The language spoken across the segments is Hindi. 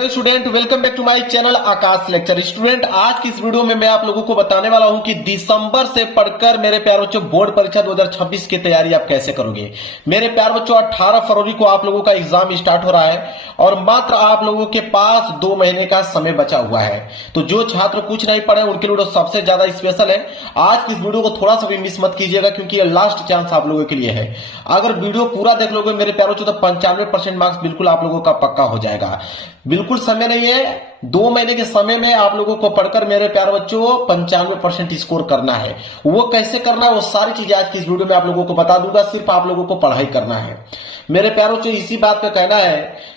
Student welcome back to my channel Aakash lecture. Student आज की इस वीडियो में मैं आप लोगों को बताने वाला हूं कि दिसंबर से पढ़कर मेरे प्यारे बच्चों बोर्ड परीक्षा 2026 की तैयारी आप कैसे करोगे। मेरे प्यारे बच्चों 18 फरवरी को आप लोगों का एग्जाम स्टार्ट हो रहा है और मात्र आप लोगों के पास 2 महीने का समय बचा हुआ है। तो जो छात्र कुछ नहीं पढ़े उनके लिए सबसे ज्यादा स्पेशल है। आज की इस वीडियो को थोड़ा सा भी मिस मत कीजिएगा क्योंकि ये लास्ट चांस आप लोगों के लिए है। अगर वीडियो पूरा देख लोगे मेरे प्यारे बच्चों तो 95% मार्क्स बिल्कुल आप लोगों का पक्का हो जाएगा। बिल्कुल समय नहीं है, 2 महीने के समय में आप लोगों को पढ़कर मेरे प्यारे बच्चों 95% स्कोर करना है। वो कैसे करना है वो सारी चीजें आज की इस वीडियो में आप लोगों को बता दूंगा। सिर्फ आप लोगों को पढ़ाई करना है। मेरे प्यारे बच्चों इसी बात पे कहना है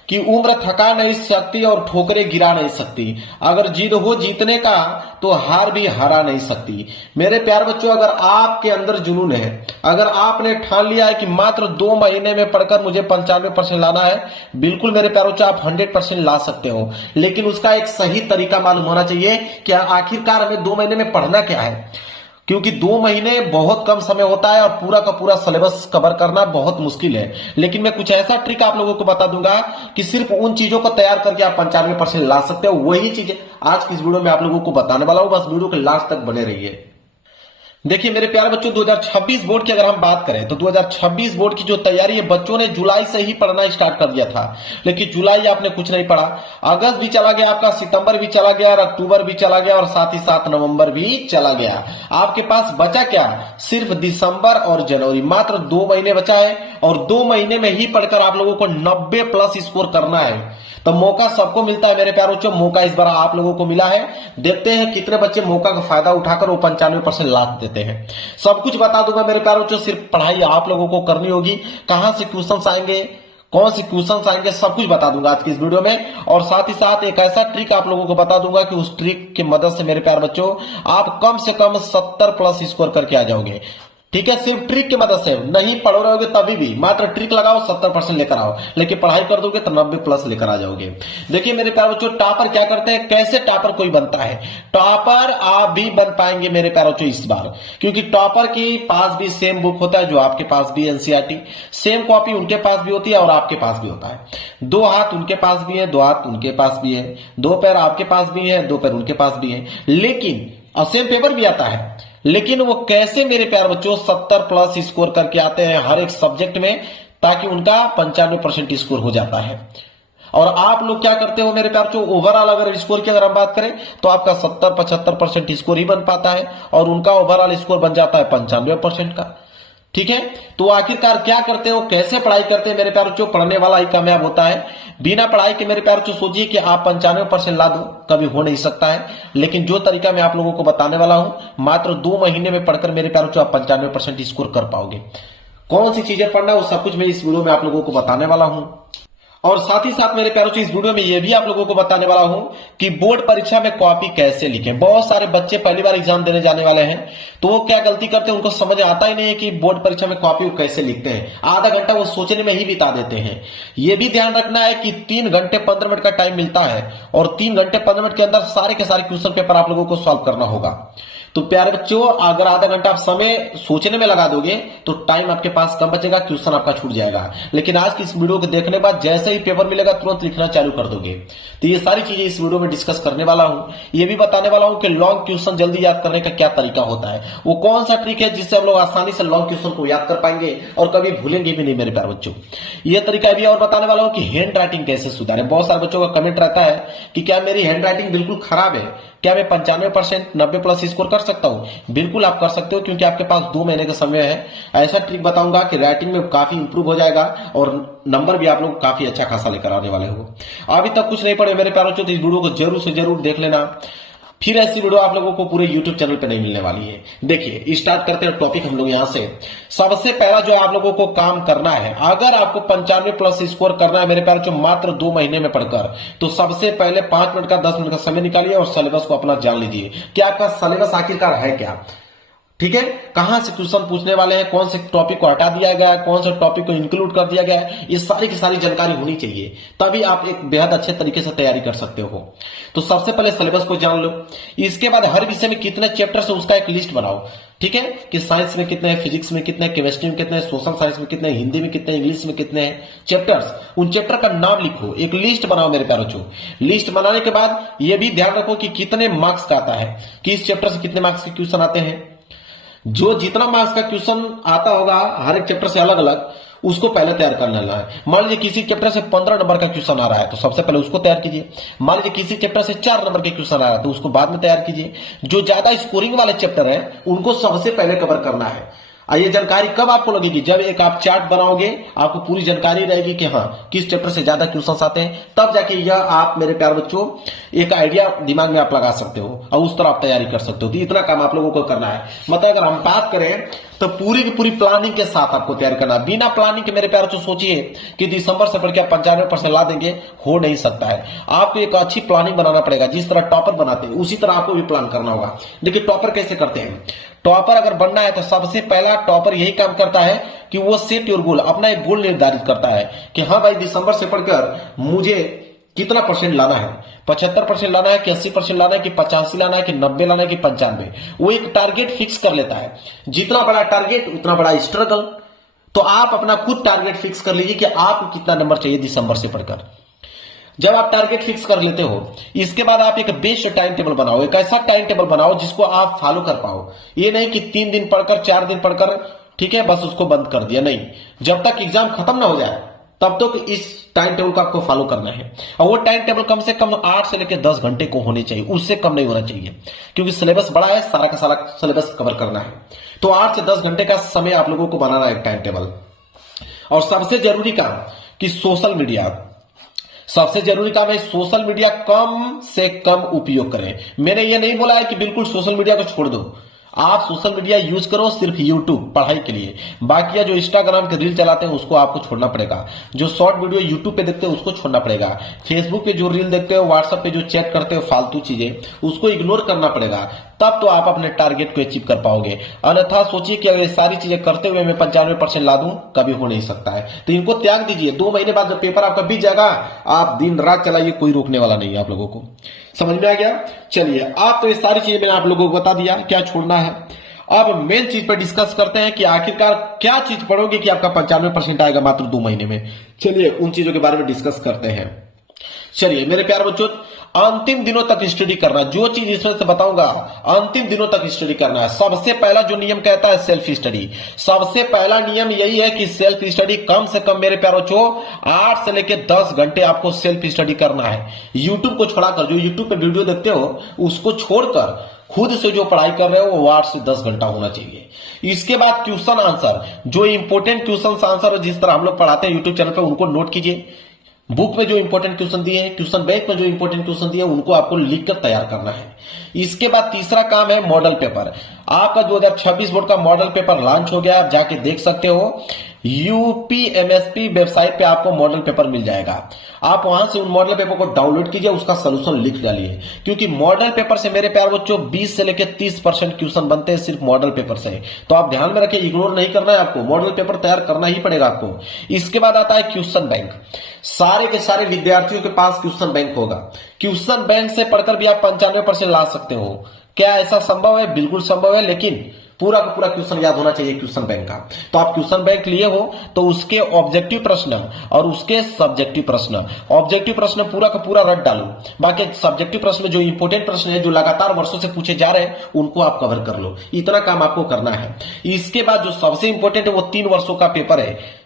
कि उम्र थका नहीं सकती और ठोकरें गिरा नहीं सकती। अगर जिद हो जीतने का तो हार भी हरा नहीं सकती। मेरे प्यारे बच्चों अगर आपके अंदर जुनून है, अगर आपने ठान लिया है कि मात्र 2 महीने में पढ़कर मुझे 95% लाना है, बिल्कुल मेरे प्यारे बच्चों आप 100% ला सकते हो। लेकिन उसका एक सही तरीका मालूम होना चाहिए कि आखिरकार हमें 2 महीने में पढ़ना क्या है। क्योंकि 2 महीने बहुत कम समय होता है और पूरा का पूरा सिलेबस कवर करना बहुत मुश्किल है। लेकिन मैं कुछ ऐसा ट्रिक आप लोगों को बता दूंगा कि सिर्फ उन चीजों को तैयार करके आप 95% ला सकते हो। वही चीजें आज की इस वीडियो में आप लोगों को बताने वाला हूं। बस वीडियो के लास्ट तक बने रहिए। देखिए मेरे प्यारे बच्चों 2026 बोर्ड की अगर हम बात करें तो 2026 बोर्ड की जो तैयारी है बच्चों ने जुलाई से ही पढ़ना स्टार्ट कर दिया था। लेकिन जुलाई आपने कुछ नहीं पढ़ा, अगस्त भी चला गया आपका, सितंबर भी चला गया और अक्टूबर भी चला गया और साथ ही साथ नवंबर भी चला गया। आपके पास बचा क्या? सिर्फ दिसंबर और जनवरी। मात्र 2 महीने बचा है और 2 महीने में ही पढ़कर आप लोगों को 90+ स्कोर करना है। तो मौका सबको मिलता है मेरे प्यारे बच्चों, मौका इस बार आप लोगों को मिला है। देखते हैं कितने बच्चे मौका का फायदा उठाकर वो 95% ला देते हैं। सब कुछ बता दूंगा मेरे प्यारे बच्चों, सिर्फ पढ़ाई आप लोगों को करनी होगी। कहां से क्वेश्चंस आएंगे, कौन सी क्वेश्चंस आएंगे, सब कुछ बता दूंगा आज की इस वीडियो में। और साथ ही साथ एक ऐसा ट्रिक आप लोगों को बता दूंगा कि उस ट्रिक की मदद से मेरे प्यारे बच्चों आप कम से कम 70+ स्कोर करके आ जाओगे। ठीक है, सिर्फ ट्रिक की मदद से, नहीं पढ़ रहे होगे तभी भी मात्र ट्रिक लगाओ 70% लेकर आओ। लेकिन पढ़ाई कर दोगे तो 90+ लेकर आ जाओगे। देखिए मेरे प्यारे बच्चों टॉपर क्या करते हैं, कैसे टॉपर कोई बनता है। टॉपर आप भी बन पाएंगे मेरे प्यारे बच्चों इस बार, क्योंकि टॉपर के पास भी सेम बुक होता है जो आपके पास भी एनसीईआरटी, सेम कॉपी उनके पास भी होती है और आपके पास भी होता है। 2 हाथ उनके पास भी है, 2 हाथ उनके पास भी है, 2 पैर आपके पास भी है, 2 पैर उनके पास भी है। लेकिन सेम पेपर भी आता है। लेकिन वो कैसे मेरे प्यारे बच्चों 70+ स्कोर करके आते हैं हर एक सब्जेक्ट में, ताकि उनका 95% स्कोर हो जाता है। और आप लोग क्या करते हो मेरे प्यारे बच्चों, ओवरऑल अगर स्कोर की अगर हम बात करें तो आपका 70-75% स्कोर ही बन पाता है और उनका ओवरऑल स्कोर बन जाता है 95% का। ठीक है, तो आखिरकार क्या करते हो, कैसे पढ़ाई करते हैं मेरे प्यारे बच्चों, पढ़ने वाला ही कामयाब होता है। बिना पढ़ाई के मेरे प्यारे बच्चों सोचिए कि आप 95% ला दो, कभी हो नहीं सकता है। लेकिन जो तरीका मैं आप लोगों को बताने वाला हूं, मात्र 2 महीने में पढ़कर मेरे प्यारे बच्चों आप 95% स्कोर कर पाओगे। कौन सी चीजें पढ़ना है वो सब कुछ मैं इस वीडियो में आप लोगों को बताने वाला हूं। और साथ ही साथ मेरे प्यारों इस वीडियो में यह भी आप लोगों को बताने वाला हूं कि बोर्ड परीक्षा में कॉपी कैसे लिखें। बहुत सारे बच्चे पहली बार एग्जाम देने जाने वाले हैं तो वो क्या गलती करते हैं, उनको समझ आता ही नहीं है कि बोर्ड परीक्षा में कॉपी कैसे लिखते हैं। आधा घंटा वो सोचने में ही बिता देते हैं। यह भी ध्यान रखना है कि 3 घंटे 15 मिनट का टाइम मिलता है और 3 घंटे 15 मिनट के अंदर सारे के सारे क्वेश्चन पेपर आप लोगों को सॉल्व करना होगा। तो प्यारे बच्चों अगर आधा घंटा आप समय सोचने में लगा दोगे तो टाइम आपके पास कम बचेगा, क्वेश्चन आपका छूट जाएगा। लेकिन आज की इस वीडियो को देखने के बाद जैसे ही पेपर मिलेगा तुरंत लिखना चालू कर दोगे। तो ये सारी चीजें इस वीडियो में डिस्कस करने वाला हूं। ये भी बताने वाला हूं कि लॉन्ग क्वेश्चन जल्दी याद करने का क्या तरीका होता है, वो कौन सा ट्रिक है जिससे हम लोग आसानी से लॉन्ग क्वेश्चन को याद कर पाएंगे और कभी भूलेंगे भी नहीं मेरे प्यारे बच्चों। ये तरीका भी और बताने वाला हूं कि हैंड राइटिंग कैसे सुधारें। बहुत सारे बच्चों का कमेंट रहता है कि क्या मेरी हैंड राइटिंग बिल्कुल खराब है, क्या मैं 95% 90+ स्कोर कर सकता हूं। बिल्कुल आप कर सकते हो क्योंकि आपके पास 2 महीने का समय है। ऐसा ट्रिक बताऊंगा कि राइटिंग में काफी इंप्रूव हो जाएगा और नंबर भी आप लोग काफी अच्छा खासा लेकर आने वाले हो। अभी तक कुछ नहीं पढ़े मेरे प्यारे बच्चों तो इस वीडियो को जरूर से जरूर देख लेना। फिर ऐसी वीडियो आप लोगों को पूरे YouTube चैनल पे नहीं मिलने वाली है। देखिए स्टार्ट करते हैं टॉपिक हम लोग यहां से। सबसे पहला जो आप लोगों को काम करना है, अगर आपको 95+ स्कोर करना है मेरे प्यारे बच्चों मात्र 2 महीने में पढ़कर, तो सबसे पहले 5 मिनट का 10 मिनट का समय निकालिए और सिलेबस को अपना जान लीजिए कि आपका सिलेबस आखिरकार है क्या। ठीक है, कहां से क्वेश्चन पूछने वाले हैं, कौन से टॉपिक को हटा दिया गया है, कौन से टॉपिक को इंक्लूड कर दिया गया है, ये सारी की सारी जानकारी होनी चाहिए, तभी आप एक बेहद अच्छे तरीके से तैयारी कर सकते हो। तो सबसे पहले सिलेबस को जान लो, इसके बाद हर विषय में कितने चैप्टर्स है उसका एक लिस्ट बनाओ। ठीक है, कि साइंस में कितने हैं, फिजिक्स में कितने हैं, केमिस्ट्री में कितने हैं, सोशल साइंस में कितने हैं, हिंदी में कितने हैं, इंग्लिश में कितने हैं चैप्टर्स, उन चैप्टर का नाम लिखो, एक लिस्ट बनाओ मेरे प्यारे बच्चों। लिस्ट बनाने के बाद यह भी ध्यान रखो कि कितने मार्क्स का आता है, कि इस चैप्टर से कितने मार्क्स के क्वेश्चन आते हैं। जो जितना मार्क्स का क्वेश्चन आता होगा हर एक चैप्टर से अलग अलग, उसको पहले तैयार कर लेना है। मान लीजिए किसी चैप्टर से 15 नंबर का क्वेश्चन आ रहा है तो सबसे पहले उसको तैयार कीजिए। मान लीजिए किसी चैप्टर से 4 नंबर के क्वेश्चन आ रहा है तो उसको बाद में तैयार कीजिए। जो ज्यादा स्कोरिंग वाले चैप्टर है उनको सबसे पहले कवर करना है। ये जानकारी कब आपको लगेगी, जब एक आप चार्ट बनाओगे, आपको पूरी जानकारी रहेगी कि हाँ किस चैप्टर से ज्यादा क्वेश्चंस आते हैं, तब जाके यह आप मेरे प्यारे बच्चों एक आइडिया दिमाग में आप लगा सकते हो और उस तरह आप तैयारी कर सकते हो। तो इतना काम आप लोगों को करना है। मतलब अगर हम बात करें तो पूरी की पूरी प्लानिंग के साथ आपको तैयार करना है। बिना प्लानिंग के मेरे प्यारे बच्चों सोचिए कि दिसंबर से पढ़ के 95% ला देंगे, हो नहीं सकता है। आपको एक अच्छी प्लानिंग बनाना पड़ेगा। जिस तरह टॉपर बनाते हैं उसी तरह आपको भी प्लान करना होगा। देखिए टॉपर कैसे करते हैं, टॉपर अगर बनना है तो सबसे पहला टॉपर यही काम करता है कि वो सेट योर गोल, अपना एक गोल निर्धारित करता है कि हाँ भाई दिसंबर से पढ़कर मुझे कितना परसेंट लाना है, 75% लाना है कि 80% लाना है कि 85 लाना है कि 90 लाना है कि 95। वो एक टारगेट फिक्स कर लेता है। जितना बड़ा टारगेट उतना बड़ा स्ट्रगल। तो आप अपना खुद टारगेट फिक्स कर लीजिए कि आपको कितना नंबर चाहिए दिसंबर से पढ़कर। जब आप टारगेट फिक्स कर लेते हो, इसके बाद आप एक बेस्ट टाइम टेबल बनाओ, एक ऐसा टाइम टेबल बनाओ जिसको आप फॉलो कर पाओ। ये नहीं कि 3 दिन पढ़कर 4 दिन पढ़कर ठीक है बस उसको बंद कर दिया, नहीं। जब तक एग्जाम खत्म ना हो जाए तब तक इस टाइम टेबल को आपको फॉलो करना है। और वो टाइम टेबल कम से कम 8 से लेकर 10 घंटे को होने चाहिए, उससे कम नहीं होना चाहिए, क्योंकि सिलेबस बड़ा है, सारा का सारा सिलेबस कवर करना है। तो 8 से 10 घंटे का समय आप लोगों को बनाना है टाइम टेबल। और सबसे जरूरी काम कि सोशल मीडिया, सबसे जरूरी काम है सोशल मीडिया कम से कम उपयोग करें। मैंने ये नहीं बोला है कि बिल्कुल सोशल मीडिया को छोड़ दो, आप सोशल मीडिया यूज करो सिर्फ यूट्यूब पढ़ाई के लिए। बाकी जो इंस्टाग्राम के रील चलाते हैं उसको आपको छोड़ना पड़ेगा। जो शॉर्ट वीडियो यूट्यूब पे देखते हो उसको छोड़ना पड़ेगा। फेसबुक पे जो रील देखते हो, व्हाट्सएप पे जो चैट करते हो फालतू चीजें, उसको इग्नोर करना पड़ेगा। तब तो आप अपने टारगेट को अचीव कर पाओगे। अन्यथा सोचिए कि अगर ये सारी चीजें करते हुए मैं 95% ला दूं, कभी हो नहीं सकता है। तो इनको त्याग दीजिए। 2 महीने बाद जब पेपर आपका बीत जाएगा, आप दिन रात चलाइए, कोई रोकने वाला नहीं है आप लोगों को। समझ में आ गया? चलिए, आप तो ये सारी चीजें मैंने आप लोगों को बता दिया क्या छोड़ना है। अब मेन चीज पर डिस्कस करते हैं कि आखिरकार क्या चीज पढ़ोगे कि आपका 95% आएगा मात्र 2 महीने में। चलिए उन चीजों के बारे में डिस्कस करते हैं। चलिए मेरे प्यारे बच्चों, अंतिम दिनों तक स्टडी करना। जो चीज इसमें से बताऊंगा अंतिम दिनों तक स्टडी करना है। सबसे पहला जो नियम कहता है सेल्फ स्टडी। सबसे पहला नियम यही है कि सेल्फ स्टडी कम से कम मेरे प्यारे बच्चों 8 से लेकर 10 घंटे आपको सेल्फ स्टडी करना है। यूट्यूब को छोड़कर, जो यूट्यूब पे वीडियो देखते हो उसको छोड़कर खुद से जो पढ़ाई कर रहे हो वो 8 से 10 घंटा होना चाहिए। इसके बाद क्वेश्चन आंसर, जो इंपोर्टेंट क्वेश्चन आंसर जिस तरह हम लोग पढ़ाते हैं यूट्यूब चैनल पे, उनको नोट कीजिए। बुक में जो इंपोर्टेंट क्वेश्चन दिए हैं, क्वेश्चन बैंक में जो इंपोर्टेंट क्वेश्चन दिए हैं, उनको आपको लिखकर तैयार करना है। इसके बाद तीसरा काम है मॉडल पेपर। आपका 2026 बोर्ड का मॉडल पेपर लॉन्च हो गया, आप जाके देख सकते हो। यूपीएमएसपी वेबसाइट पे आपको मॉडल पेपर मिल जाएगा। आप वहां से उन मॉडल पेपर को डाउनलोड कीजिए, उसका सोल्यूशन लिख डालिए, क्योंकि मॉडल पेपर से मेरे प्यारे बच्चों 20 से लेकर 30% क्वेश्चन बनते हैं सिर्फ मॉडल पेपर से। तो आप ध्यान में रखिए, इग्नोर नहीं करना है आपको, मॉडल पेपर तैयार करना ही पड़ेगा आपको। इसके बाद आता है क्वेश्चन बैंक। सारे के सारे विद्यार्थियों के पास क्वेश्चन बैंक होगा। क्वेश्चन बैंक से पढ़कर भी आप 95% ला सकते हो। क्या ऐसा संभव है? बिल्कुल संभव है, लेकिन पूरा का पूरा क्वेश्चन याद होना चाहिए क्वेश्चन बैंक का। तो आप क्वेश्चन बैंक लिए हो तो उसके ऑब्जेक्टिव प्रश्न और उसके सब्जेक्टिव प्रश्न, ऑब्जेक्टिव प्रश्न पूरा का पूरा रट डालो। बाकी सब्जेक्टिव प्रश्न जो इंपोर्टेंट प्रश्न है, जो लगातार वर्षों से पूछे जा रहे हैं, उनको आप कवर कर लो। इतना काम आपको करना है। इसके बाद जो सबसे इंपोर्टेंट है वो 3 वर्षों का पेपर है।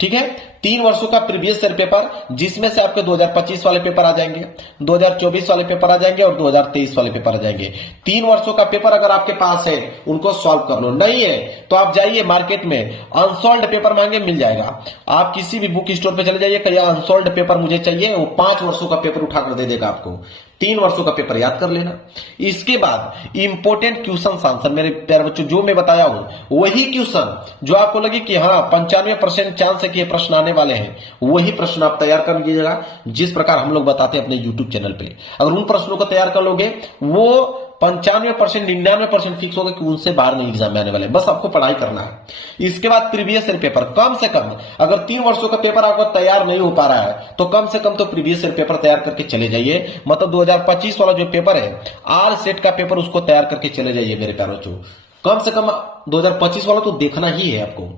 ठीक है, 3 वर्षों का प्रीवियस ईयर पेपर, जिसमें से आपके 2025 वाले पेपर आ जाएंगे, 2024 वाले पेपर आ जाएंगे और 2023 वाले पेपर आ जाएंगे। 3 वर्षों का पेपर अगर आपके पास है, उनको सॉल्व कर लो। नहीं है तो आप जाइए मार्केट में, अनसॉल्व्ड पेपर मांगे, मिल जाएगा। आप किसी भी बुक स्टोर पे चले जाइए, कहिए अनसॉल्व्ड पेपर मुझे चाहिए, वो 5 वर्षों का पेपर उठाकर दे देगा आपको। 3 वर्षों का पेपर याद कर लेना। इसके बाद इंपोर्टेंट क्वेश्चन आंसर, मेरे प्यारे बच्चों जो मैं बताया हूं वही क्वेश्चन जो आपको लगे कि हाँ 95% चांस है कि ये प्रश्न आने वाले हैं, वही प्रश्न आप तैयार कर लीजिएगा, जिस प्रकार हम लोग बताते हैं अपने यूट्यूब चैनल पे। अगर उन प्रश्नों को तैयार कर लोगे, वो 95% 99% फिक्स होगा कि उनसे बाहर नहीं एग्जाम में आने वाले, बस आपको पढ़ाई करना है। इसके बाद प्रीवियस ईयर पेपर कम से कम, अगर 3 वर्षों का पेपर आपको तैयार नहीं हो पा रहा है तो कम से कम तो प्रीवियस ईयर पेपर तैयार करके चले जाइए। मतलब 2025 वाला जो पेपर है ऑल सेट का पेपर, उसको तैयार करके चले जाइए मेरे प्यारे बच्चों। कम से कम 2025 वाला तो देखना ही है आपको।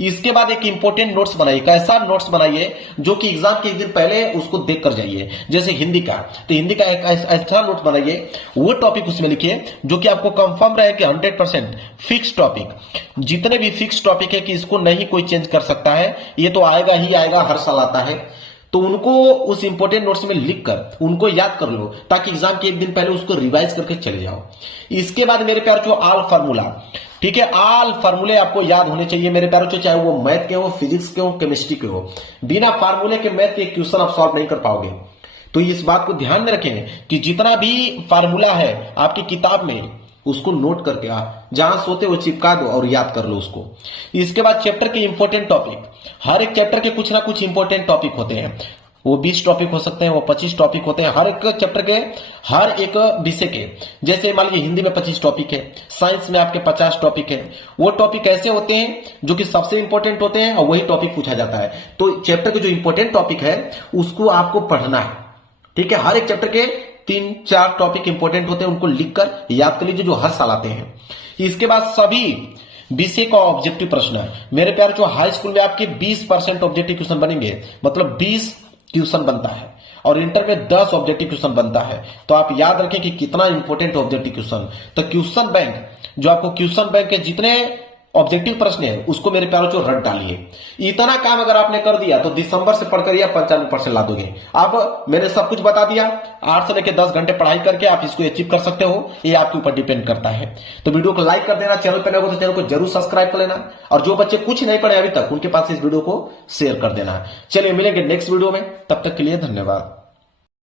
इसके बाद एक इंपॉर्टेंट नोट्स बनाइए। कैसा नोट्स बनाइए जो कि एग्जाम के एक दिन पहले उसको देख कर जाइए। जैसे हिंदी का, तो हिंदी का एक ऐसा नोट बनाइए, वो टॉपिक उसमें लिखिए जो कि आपको कंफर्म रहे कि 100% फिक्स टॉपिक, जितने भी फिक्स टॉपिक है कि इसको नहीं कोई चेंज कर सकता है, ये तो आएगा ही आएगा, हर साल आता है, तो उनको उस इंपॉर्टेंट नोट्स में लिखकर उनको याद कर लो, ताकि एग्जाम के एक दिन पहले उसको रिवाइज करके चले जाओ। इसके बाद मेरे प्यारे बच्चों ऑल फार्मूला, ठीक है, ऑल फार्मूले आपको याद होने चाहिए मेरे प्यारे बच्चों, चाहे वो मैथ के हो, फिजिक्स के हो, केमिस्ट्री के हो। बिना फार्मूले के मैथ के क्वेश्चन आप सॉल्व नहीं कर पाओगे। तो इस बात को ध्यान में रखें कि जितना भी फार्मूला है आपकी किताब में, उसको नोट करके आप जहां सोते वो चिपका दो और याद कर लो उसको। इसके बाद चैप्टर के इंपॉर्टेंट टॉपिक, हर एक चैप्टर के कुछ ना कुछ इंपॉर्टेंट टॉपिक होते हैं, वो 20 टॉपिक हो सकते हैं, वो 25 टॉपिक होते हैं, हर एक चैप्टर के, हर एक विषय के। जैसे मान लीजिए हिंदी में 25 टॉपिक है, साइंस में आपके 50 टॉपिक है। वो टॉपिक ऐसे होते हैं जो कि सबसे इंपॉर्टेंट होते हैं और वही टॉपिक पूछा जाता है। तो चैप्टर के जो इंपॉर्टेंट टॉपिक है उसको आपको पढ़ना है, ठीक है। हर एक चैप्टर के 3-4 टॉपिक इंपॉर्टेंट होते हैं, उनको लिखकर याद कर लीजिए, जो हर साल आते हैं। इसके बाद सभी विषय का ऑब्जेक्टिव प्रश्न है मेरे प्यारे, जो हाई स्कूल में आपके 20% ऑब्जेक्टिव क्वेश्चन बनेंगे, मतलब 20 क्वेश्चन बनता है, और इंटर में 10 ऑब्जेक्टिव क्वेश्चन बनता है। तो आप याद रखें कि कितना इंपॉर्टेंट ऑब्जेक्टिव क्वेश्चन। तो क्वेश्चन बैंक, जो आपको क्वेश्चन बैंक के जितने ऑब्जेक्टिव प्रश्न है उसको मेरे प्यारों को रट डालिए। इतना काम अगर आपने कर दिया तो दिसंबर से पढ़कर या 95% ला दोगे। अब मैंने सब कुछ बता दिया, 8 से लेकर 10 घंटे पढ़ाई करके आप इसको अचीव कर सकते हो, ये आपके ऊपर डिपेंड करता है। तो वीडियो को लाइक कर देना, चैनल पर नए हो तो चैनल को जरूर सब्सक्राइब कर लेना, और जो बच्चे कुछ नहीं पढ़े अभी तक उनके पास इस वीडियो को शेयर कर देना। चलिए मिलेंगे नेक्स्ट वीडियो में, तब तक के लिए धन्यवाद।